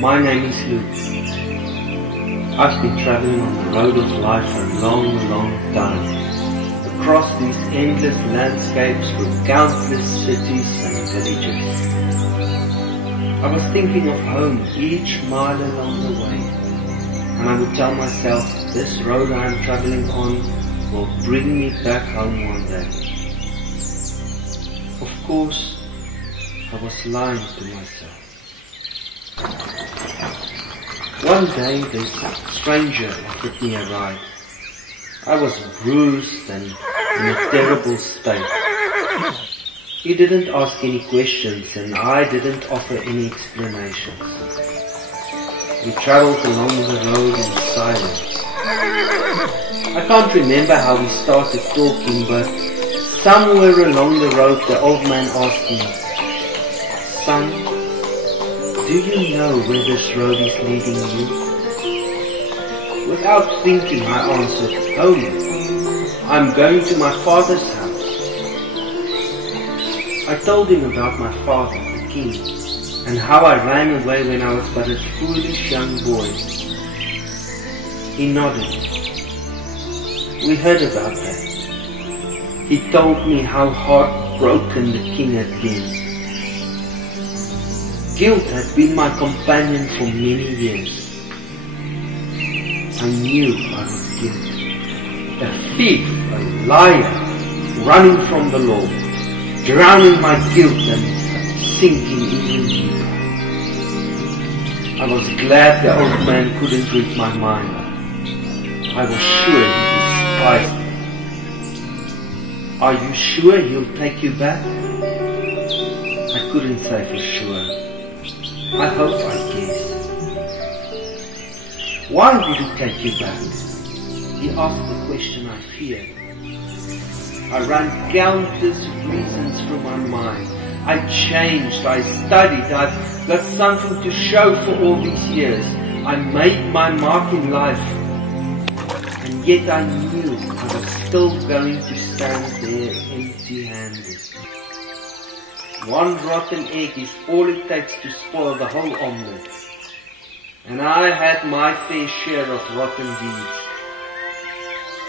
My name is Luke. I've been traveling on the road of life for a long, long time, across these endless landscapes with countless cities and villages. I was thinking of home each mile along the way, and I would tell myself this road I am traveling on will bring me back home one day. Of course, I was lying to myself. One day this stranger offered me a ride. I was bruised and in a terrible state. He didn't ask any questions and I didn't offer any explanations. We travelled along the road in silence. I can't remember how we started talking, but somewhere along the road the old man asked me, "Son, do you know where this road is leading you?" Without thinking, I answered, "Home. I'm going to my father's house." I told him about my father, the king, and how I ran away when I was but a foolish young boy. He nodded. We heard about that. He told me how heartbroken the king had been. Guilt had been my companion for many years. I knew I was guilty. A thief, a liar, running from the law, drowning my guilt and sinking even deeper. I was glad the old man couldn't read my mind. I was sure he despised me. "Are you sure he'll take you back?" I couldn't say for sure. I hope I guessed. "Why would he take you back?" He asked the question I feared. I ran countless reasons through my mind. I changed, I studied, I've got something to show for all these years. I made my mark in life. And yet I knew I was still going to stand there empty-handed. One rotten egg is all it takes to spoil the whole omelette. And I had my fair share of rotten deeds,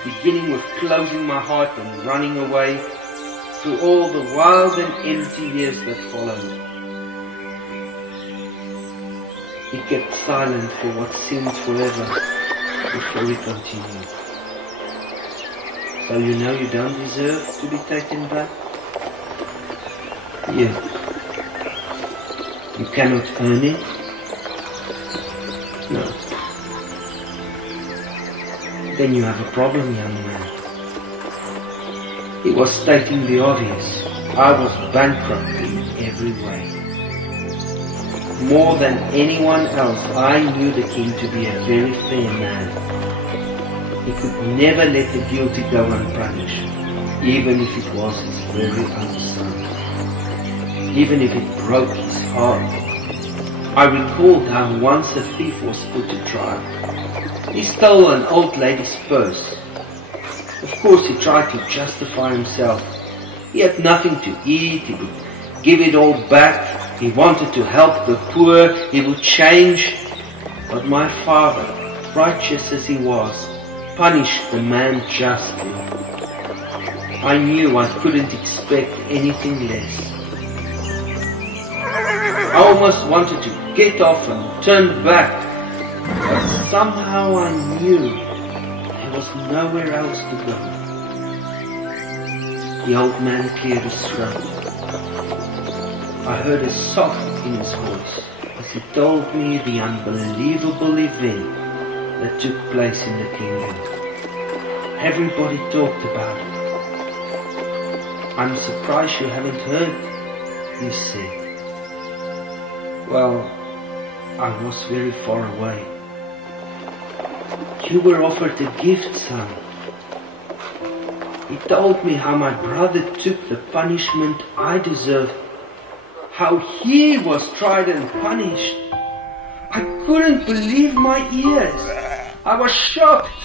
beginning with closing my heart and running away through all the wild and empty years that followed. He kept silent for what seemed forever before he continued. "So you know you don't deserve to be taken back? You cannot earn it? No. Then you have a problem, young man." He was stating the obvious. I was bankrupt in every way. More than anyone else, I knew the king to be a very fair man. He could never let the guilty go unpunished, even if it was his very own son, even if it broke his heart. I recalled how once a thief was put to trial. He stole an old lady's purse. Of course, he tried to justify himself. He had nothing to eat, he would give it all back. He wanted to help the poor, he would change. But my father, righteous as he was, punished the man justly. I knew I couldn't expect anything less. I almost wanted to get off and turn back, but somehow I knew there was nowhere else to go. The old man cleared his throat. I heard a sob in his voice as he told me the unbelievable event that took place in the kingdom. Everybody talked about it. I'm surprised you haven't heard, he said. Well, I was very far away. You were offered a gift, son. He told me how my brother took the punishment I deserved, how he was tried and punished. I couldn't believe my ears. I was shocked,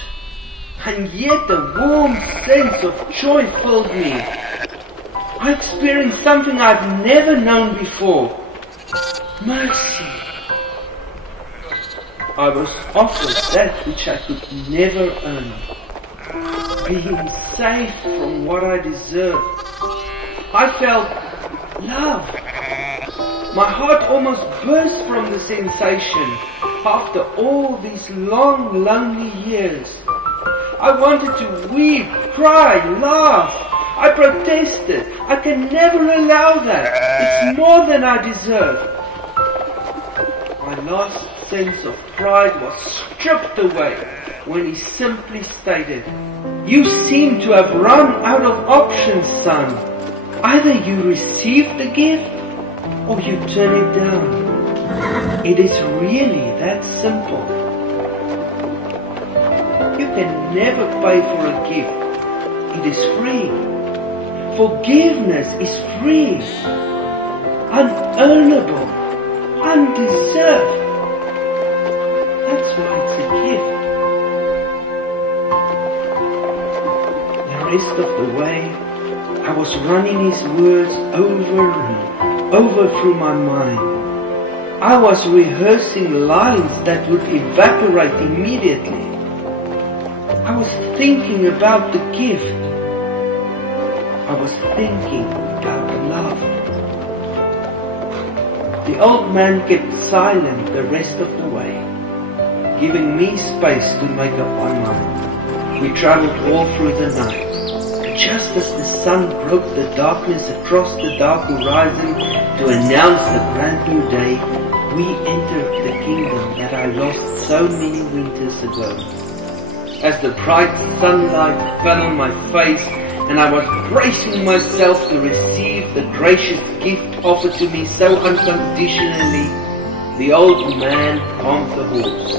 and yet a warm sense of joy filled me. I experienced something I've never known before. Mercy. I was offered that which I could never earn. Being saved from what I deserved. I felt love. My heart almost burst from the sensation after all these long, lonely years. I wanted to weep, cry, laugh. I protested. I can never allow that. It's more than I deserve. My last sense of pride was stripped away when he simply stated, "You seem to have run out of options, son. Either you receive the gift or you turn it down. It is really that simple. You can never pay for a gift. It is free. Forgiveness is free, unearnable, undeserved. That's why it's a gift." The rest of the way, I was running his words over and over through my mind. I was rehearsing lines that would evaporate immediately. I was thinking about the gift. I was thinking about love. The old man kept silent the rest of the way, giving me space to make up my mind. We traveled all through the night. Just as the sun broke the darkness across the dark horizon to announce the brand new day, we entered the kingdom that I lost so many winters ago. As the bright sunlight fell on my face and I was bracing myself to receive the gracious gift offered to me so unconditionally, the old man calmed the horse.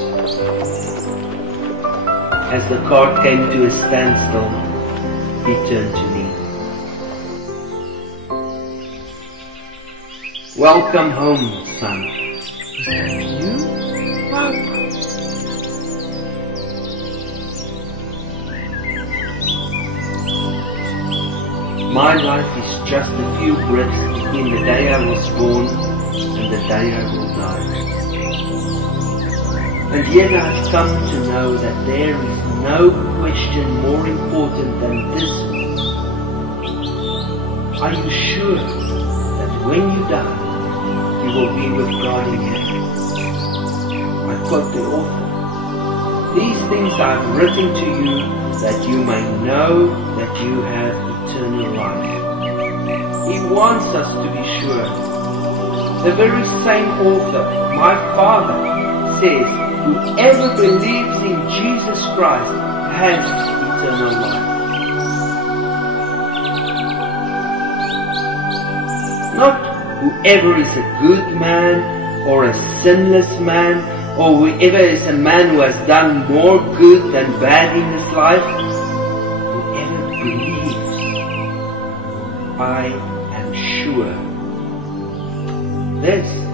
As the cart came to a standstill, he turned to me. "Welcome home, son." "Is that you, Papa?" My life is just a few breaths between the day I was born and the day I will die. And yet I've come to know that there is no question more important than this one. Are you sure that when you die, you will be with God in heaven? I quote the author. "These things I have written to you that you may know that you have eternal life." He wants us to be sure. The very same author, my Father, says, "Whoever believes in Jesus Christ has eternal life." Not whoever is a good man or a sinless man, or whoever is a man who has done more good than bad in his life, whoever believes, I am sure this